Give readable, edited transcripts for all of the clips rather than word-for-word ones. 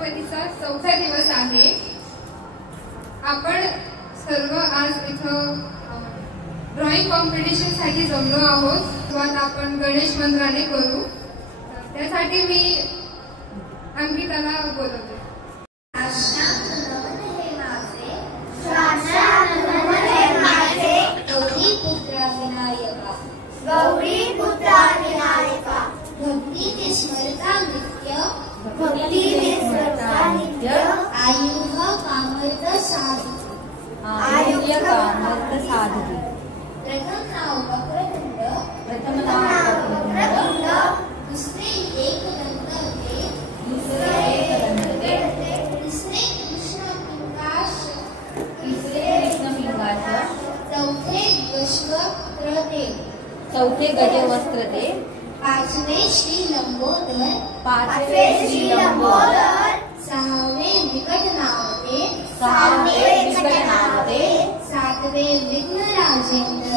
गणपतीचा चौथा दिवस आहे। आपण सर्व आज इथं ड्रॉइंग कॉम्पिटिशन साठी जमलो आहोत। सुरुवात आपण गणेश मंत्राने करू। त्यासाठी मी अंकिताला बोलवते। भक्ति स्मरता नित्य आयुः कामर्थ साधु प्रथम नाव वक्रतुंड दुसरे एकदंत तिसरे कृष्ण पिंगाश चौथे गजवस्त्र ते पाचवे श्री लंबोदर सहावे विकट नावते सातवे विघ्न राजेंद्र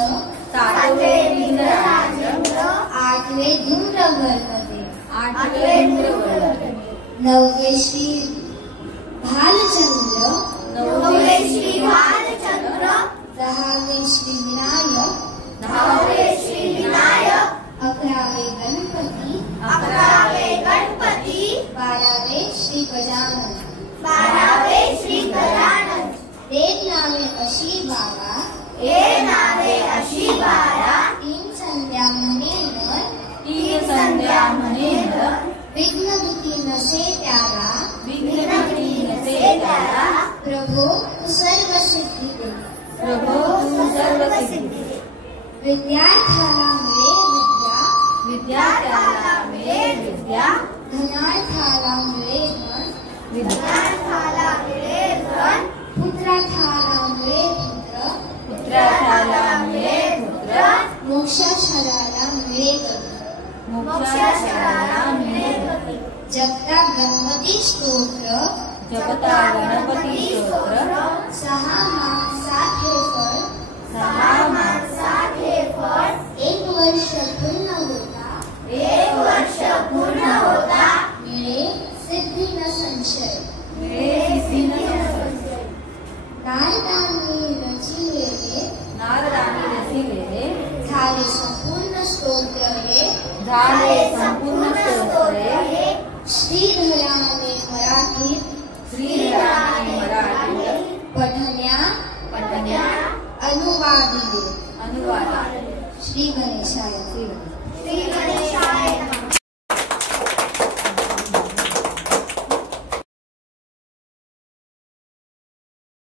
आठवे धूम्रवर्णते नववे श्री भालचंद्र दहावे श्री विनायक अकरावे गणपती बारावे श्री गजानन एक नावे अशी बारा तीन संध्या म्हणे विघ्नभीती नसे त्याला प्रभो तू सर्व सिद्धी दे विद्यार्थ्याला मिळे विद्या धनार्थाला मिळे धन पुत्रार्थाला मिळे पुत्र मोक्षाक्षराला मिळे गती जगता गणपती स्तोत्र सहा माणसात हे फळ एक वर्ष पूर्ण होता मिळे सिद्धी न संशय नारदांनी रचिलेले झाले संपूर्ण स्तोत्र हे श्रीधराने मराठीत पठण्या अनुवादिले। श्री गणेशाय।